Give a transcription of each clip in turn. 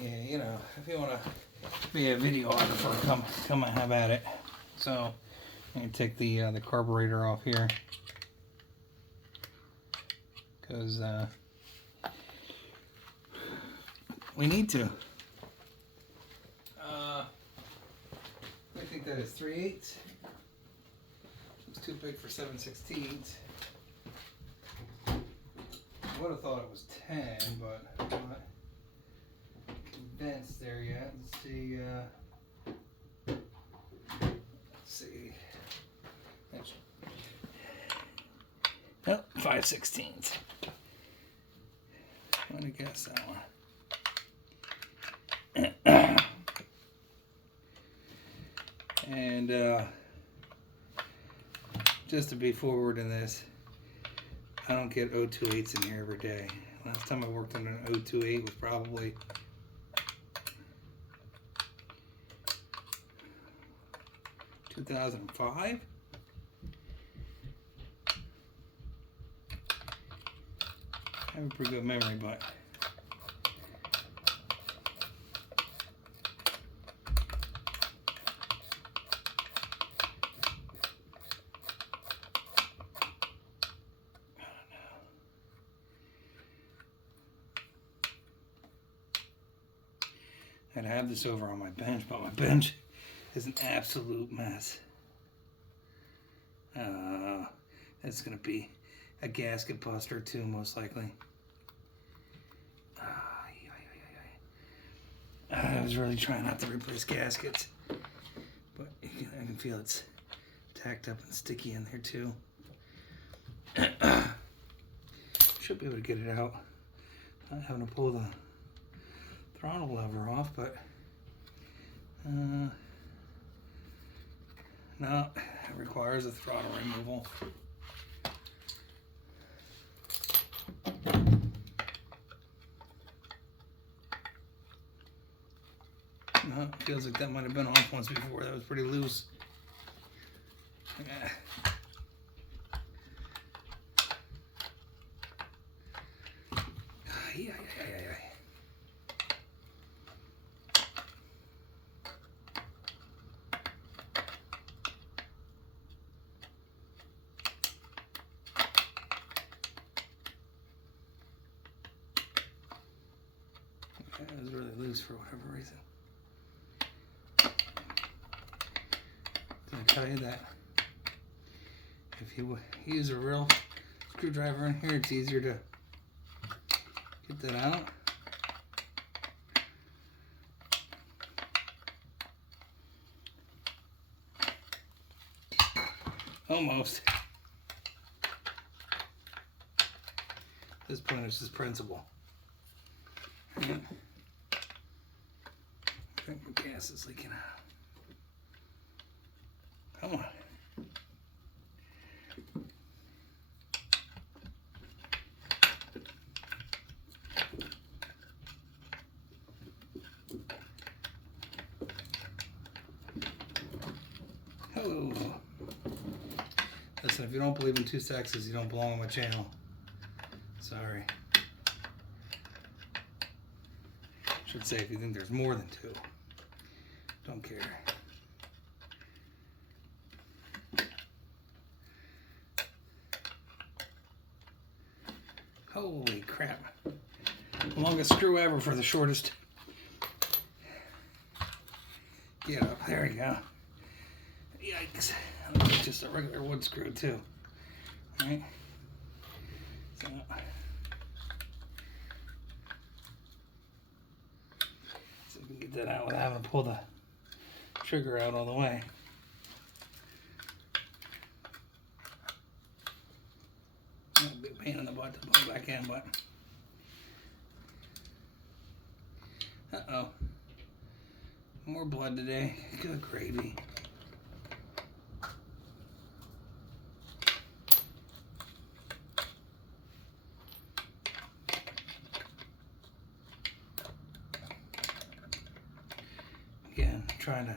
Yeah, you know, if you want to be a videographer, come and have at it. So, I'm going to take the carburetor off here. Because we need to. I think that is 3/8. It's too big for 7/16. I would have thought it was 10, but I'm not convinced there yet. Let's see. Oh, 5/16. I'm gonna guess that one. And just to be forward in this, I don't get 028s in here every day. Last time I worked on an 028 was probably 2005. I have a pretty good memory, but I'd have this over on my bench, but my bench is an absolute mess. It's gonna be a gasket buster too, most likely. I was really trying not to replace gaskets, but I can feel it's tacked up and sticky in there too. Should be able to get it out. Not having to pull the throttle lever off, but no, it requires a throttle removal. No, it feels like that might have been off once before. That was pretty loose. Yeah. It was really loose for whatever reason. Did I tell you that if you use a real screwdriver in here, it's easier to get that out? Almost. At this point, it's just principle. Yeah. I think the gas is leaking out. Come on. Hello. Listen, if you don't believe in two sexes, you don't belong on my channel. Sorry. Should say if you think there's more than two. Don't care. Holy crap. The longest screw ever for the shortest. Get up. There we go. Yikes. That's just a regular wood screw too. Alright. So, see if we can get that out without having to pull the trigger out all the way. A big pain in the butt to put it back in, but uh-oh. More blood today. Good gravy. Again, trying to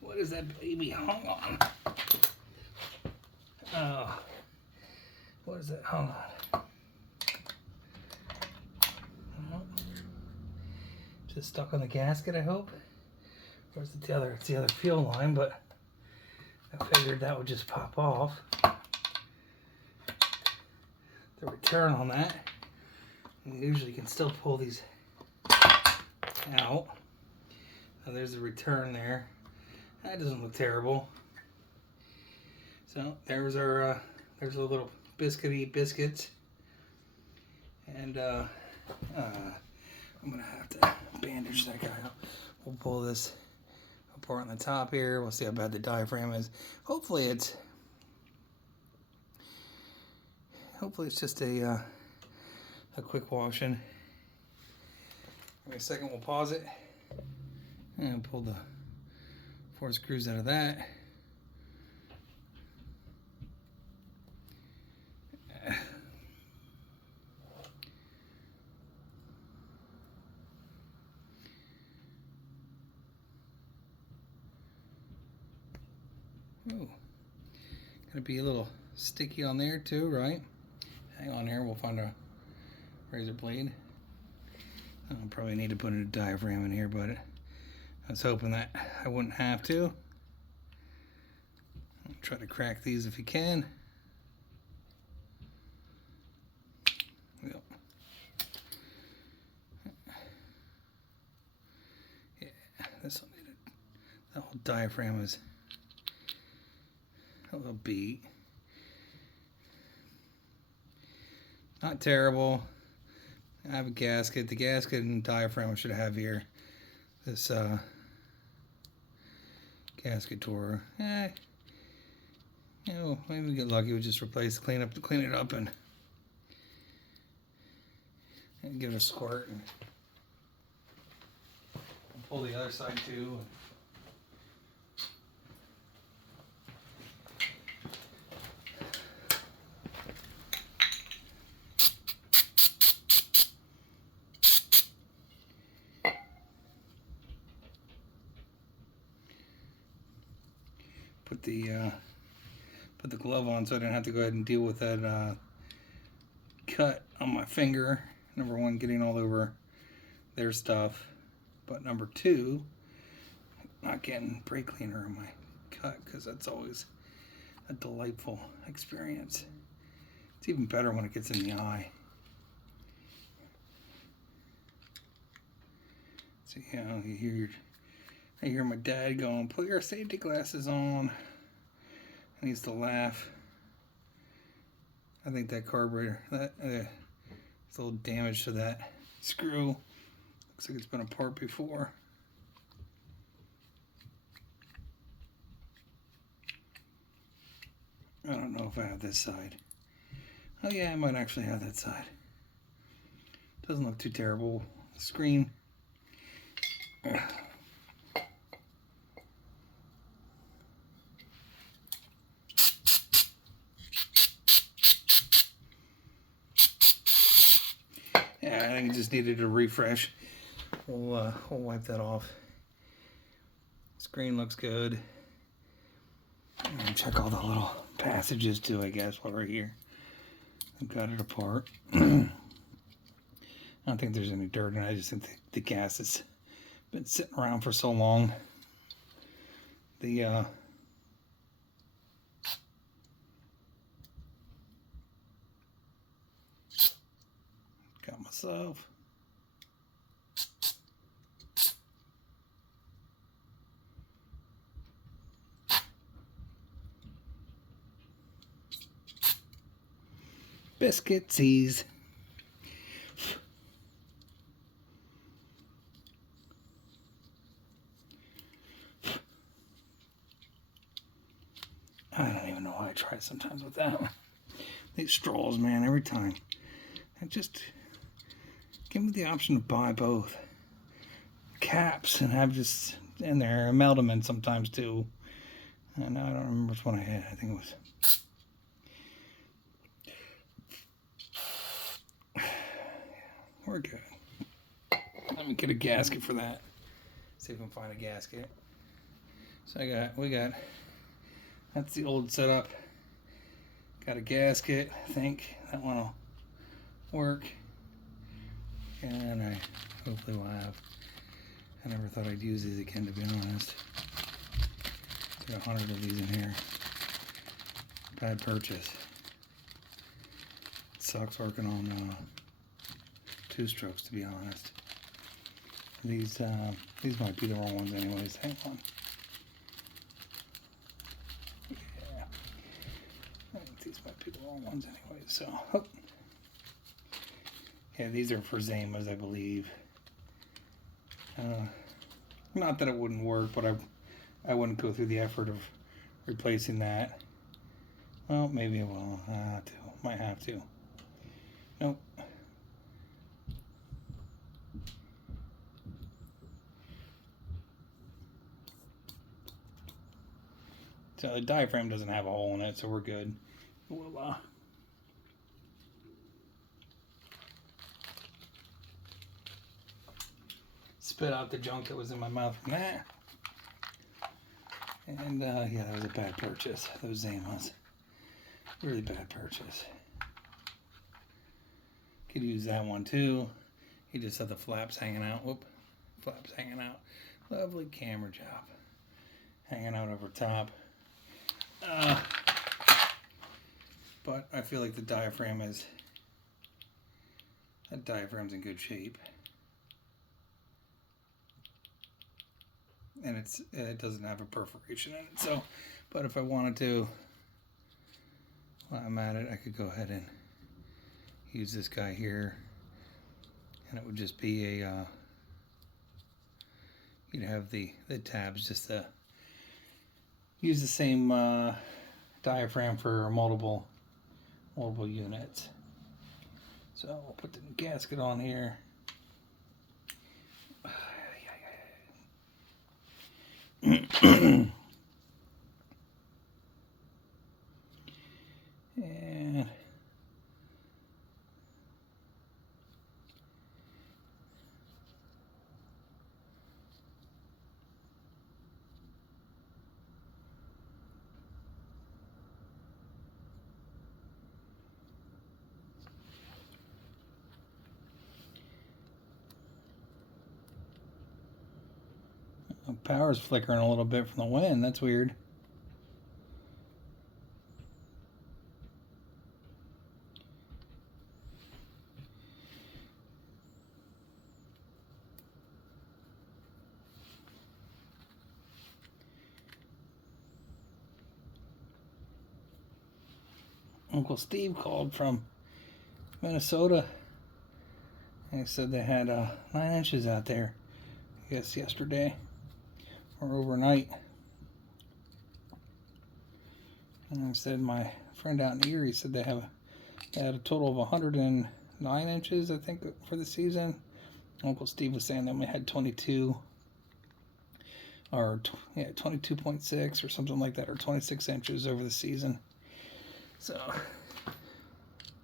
what is that baby hung on? Oh, What is that? Hold on. Oh. Just stuck on the gasket, I hope. Or is it the other? It's the other fuel line, but I figured that would just pop off. The return on that. And you usually can still pull these out. Now there's the return there. That doesn't look terrible. So there's our there's a little biscuity biscuits. And I'm gonna have to bandage that guy up. We'll pull this apart on the top here. We'll see how bad the diaphragm is. Hopefully it's just a quick washing. Wait a second, we'll pause it and pull the 4 screws out of that. Ooh, gonna be a little sticky on there too, right? Hang on here, we'll find a razor blade. I'll probably need to put a diaphragm in here, but I was hoping that I wouldn't have to. I'll try to crack these if you can. Yep. Yeah, this will need it. That whole diaphragm is a little beat. Not terrible. I have a gasket. The gasket and diaphragm I should have here. This gasket tore. You know, maybe we get lucky. We just clean it up, and give it a squirt, and pull the other side too. Put the glove on so I didn't have to go ahead and deal with that cut on my finger. Number one, getting all over their stuff, but number two, not getting brake cleaner on my cut, because that's always a delightful experience. It's even better when it gets in the eye. So you know, I hear my dad going, "Put your safety glasses on." And he used to laugh. I think that carburetor, there's a little damage to that screw. Looks like it's been apart before. I don't know if I have this side. Oh yeah, I might actually have that side. Doesn't look too terrible. Screen. Yeah, I think it just needed a refresh. We'll wipe that off. Screen looks good. And check all the little passages too, I guess, while we're here. I've got it apart. I don't think there's any dirt in it. I just think the gas has been sitting around for so long. Got myself. Biscuitsies. I don't even know why I try sometimes with that one. These straws, man, every time. Just give me the option to buy both caps and have just in there. I melt them in sometimes too. And I don't remember which one I had. I think it was. We're good. Let me get a gasket for that. See if we can find a gasket. So we got. That's the old setup. Got a gasket. I think that one will work. And I hopefully will have. I never thought I'd use these again, to be honest. Got 100 of these in here. Bad purchase. It sucks working on two strokes, to be honest. These might be the wrong ones anyways. Hang on. Yeah. I think these might be the wrong ones anyways, so. Oh. Yeah, these are for Zamas, I believe. Not that it wouldn't work, but I wouldn't go through the effort of replacing that. Well, maybe I will. Might have to. Nope. So the diaphragm doesn't have a hole in it, so we're good. We'll spit out the junk that was in my mouth from that. And yeah, that was a bad purchase. Those Zamas. Really bad purchase. Could use that one too. You just have the flaps hanging out. Whoop. Flaps hanging out. Lovely camera job. Hanging out over top. But I feel like the diaphragm is... That diaphragm's in good shape. And it doesn't have a perforation in it. So, but if I wanted to, while I'm at it, I could go ahead and use this guy here, and it would just be a you'd have the tabs just to use the same diaphragm for multiple units. So we'll put the gasket on here. And power's flickering a little bit from the wind. That's weird. Uncle Steve called from Minnesota, and he said they had 9 inches out there, I guess yesterday or overnight. And I said my friend out in Erie said they had a total of 109 inches, I think, for the season. Uncle Steve was saying they only had 22 or 22.6 or something like that, or 26 inches over the season. So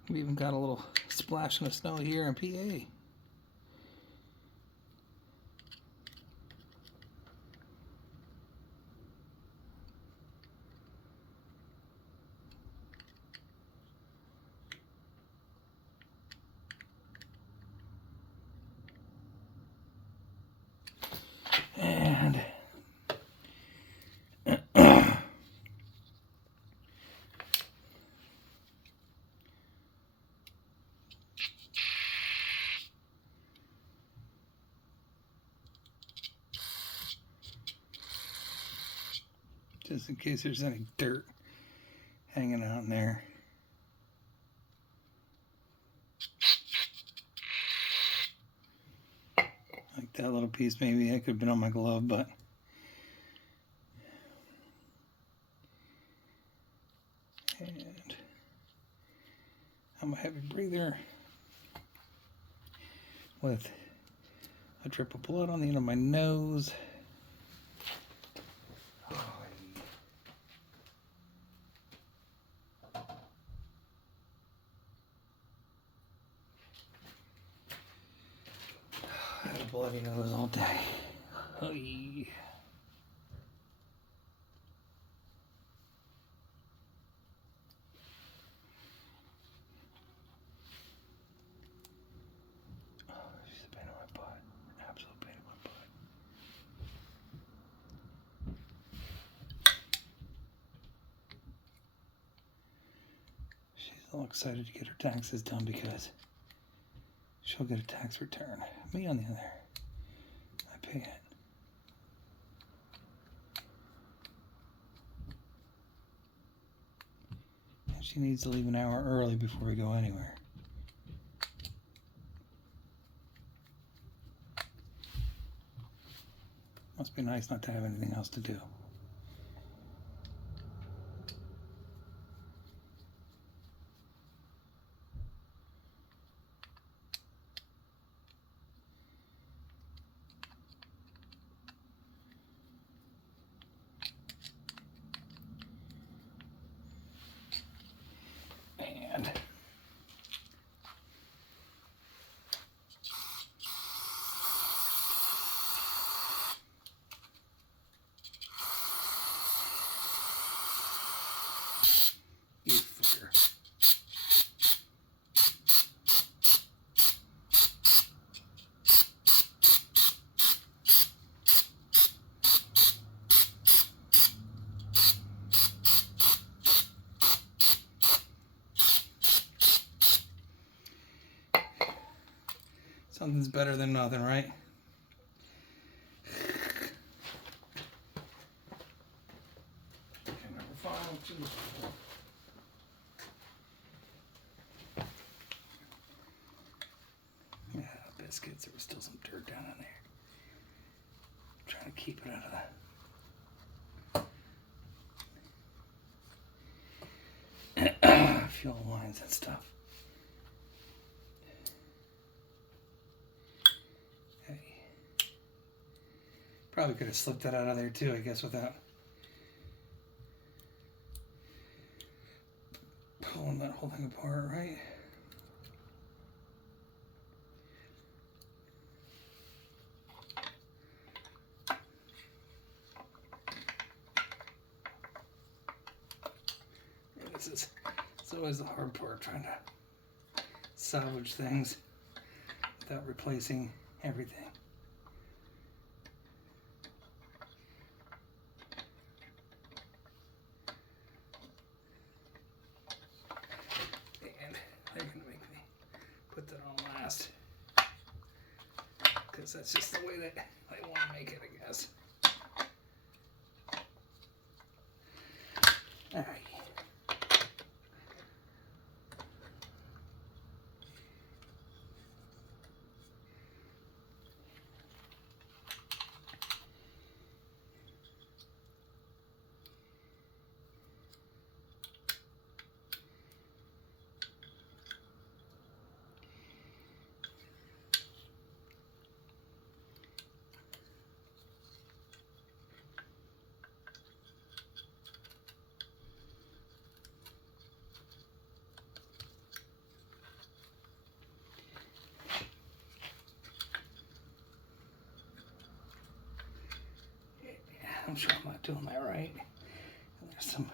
we even got a little splashing of snow here in PA. And just in case there's any dirt hanging out in there. Like that little piece, maybe it could have been on my glove, but and I'm a heavy breather with a drip of blood on the end of my nose. I had a bloody nose all day. Oy. all excited to get her taxes done because she'll get a tax return. Me, on the other, I pay it. And she needs to leave an hour early before we go anywhere. Must be nice not to have anything else to do. And you figure. Something's better than nothing, right? Okay, number 5, what you looking for? Yeah, biscuits. There was still some dirt down in there. I'm trying to keep it out of the fuel lines and stuff. Hey. Probably could have slipped that out of there too, I guess, without pulling that whole thing apart, right? It's always the hard part, trying to salvage things without replacing everything. And they're gonna make me put that on last, because that's just the way that they want to make it, I guess. All right. I'm sure I'm not doing that right. There's some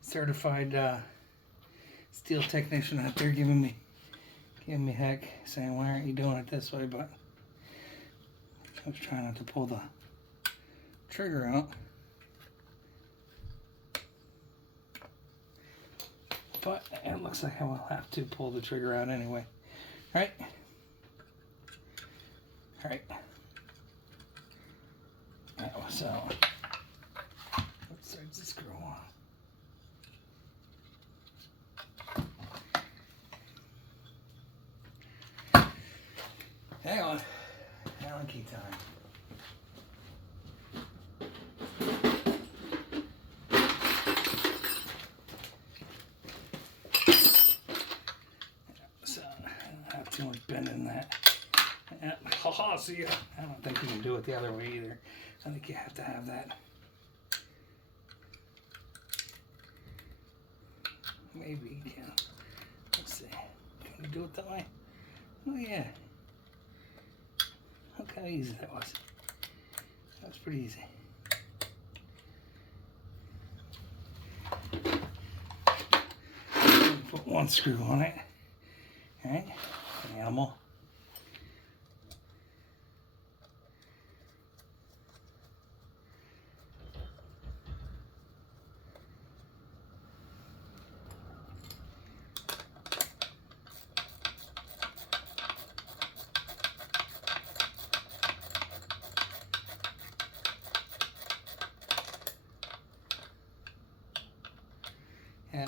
certified Stihl technician out there giving me heck, saying, why aren't you doing it this way? But I was trying not to pull the trigger out. But it looks like I will have to pull the trigger out anyway. Alright? Alright. So, what side's the screw on? Hang on. Allen key time. So, I don't have too much bend in that. Yeah, haha, see, I don't think you can do it the other way either. I think you have to have that. Maybe you can. Let's see. Can you do it that way? Oh yeah. Look how easy that was. That was pretty easy. Put one screw on it. Alright, animal.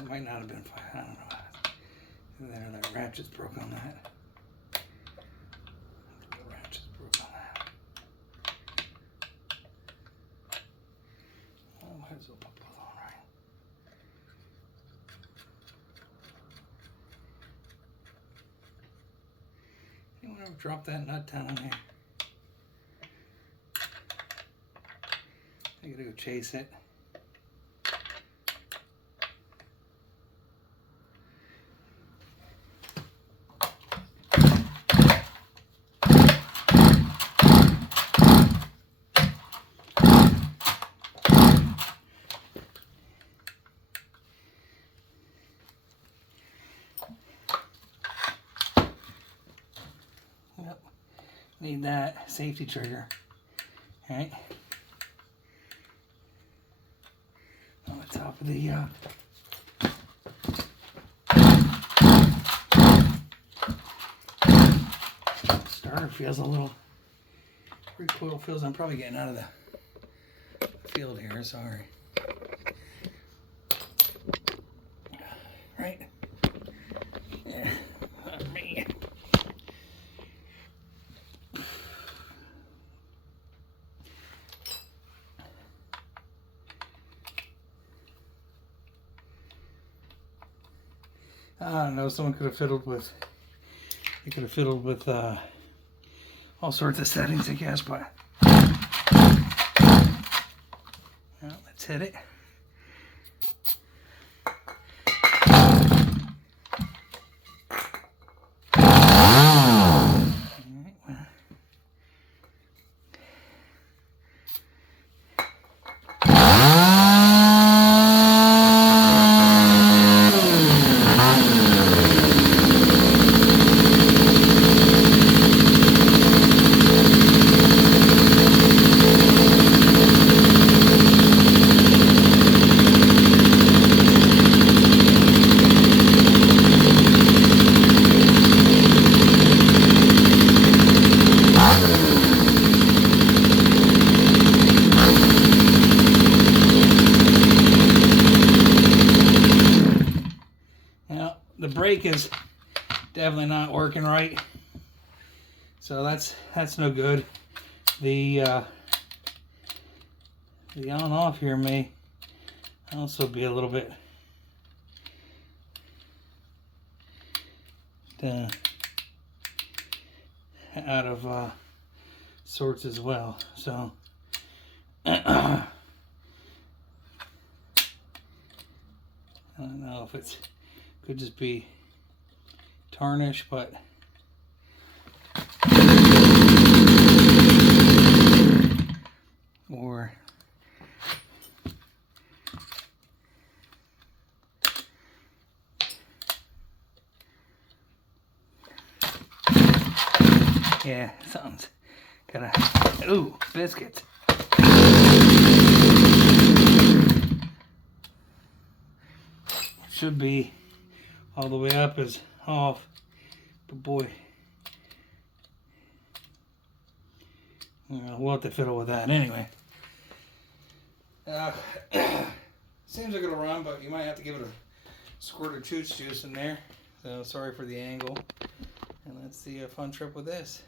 That might not have been fine. I don't know. There, that ratchet's broke on that. The ratchet's broke on that. I might as well put both on, right? Anyone ever drop that nut down in there? I gotta go chase it. Yep. Need that safety trigger. All right. On the top of the starter feels a little, recoil feels, I'm probably getting out of the field here, sorry. Right? Yeah, me. I don't know, someone could have fiddled with, you could have fiddled with all sorts of settings, I guess, but well, let's hit it. The brake is definitely not working right, so that's no good. The on off here may also be a little bit out of sorts as well. So I don't know if it's could just be tarnish, but or yeah, something's gotta, ooh, biscuits. Should be all the way up is off, but boy, we'll have to fiddle with that anyway. Seems like it'll run, but you might have to give it a squirt of chooch juice in there. So sorry for the angle, and that's the fun trip with this.